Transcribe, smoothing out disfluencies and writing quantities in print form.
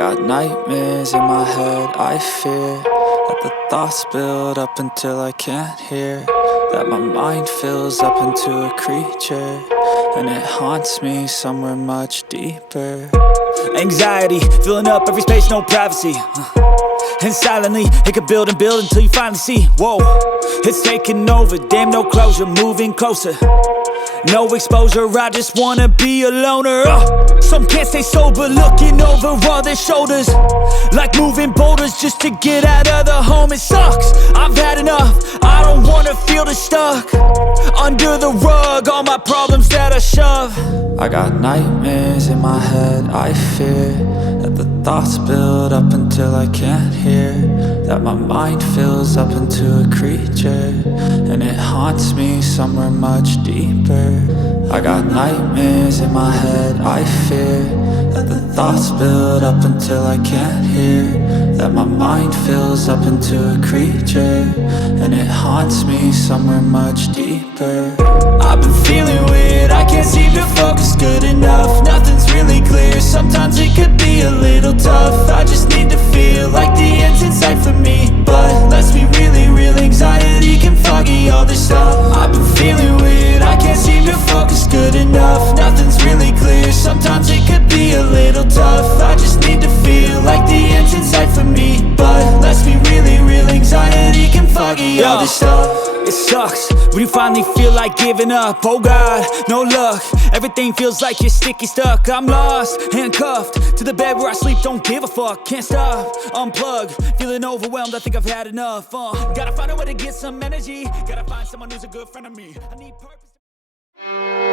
got nightmares in my head, I fear that the thoughts build up until I can't hear, that my mind fills up into a creature, and it haunts me somewhere much deeper. Anxiety, filling up every space, no privacy. And silently, it could build and build until you finally see, whoa, it's taking over, damn, no closure, moving closer. No exposure, I just wanna be a loner. Some can't stay sober, looking over all their shoulders, like moving boulders just to get out of the home. It sucks, I've had enough, I don't wanna feel the stuck under the rug, all my problems that I shove. I got nightmares in my head, I fear that the thoughts build up until I can't hear, that my mind fills up into a creature, and it haunts me somewhere much deeper. I got nightmares in my head, I fear that the thoughts build up until I can't hear, that my mind fills up into a creature, and it haunts me somewhere much deeper. I've been feeling weird, I can't seem to focus good enough, nothing's really clear, sometimes it could be a little tough. I just need to feel like the end's in sight for me, but let's be really real, anxiety can foggy all this stuff. I've been feeling weird, I can't seem to focus good enough, nothing's really clear, sometimes it could be a little tough. I just need to feel like the end's in sight for me, but let's be really real, anxiety can foggy all this stuff. It sucks when you finally feel like giving up. Oh God, no luck, everything feels like you're sticky stuck. I'm lost, handcuffed to the bed where I sleep, don't give a fuck. Can't stop, unplug, feeling overwhelmed, I think I've had enough. Gotta find a way to get some energy, gotta find someone who's a good friend of me. I need purpose.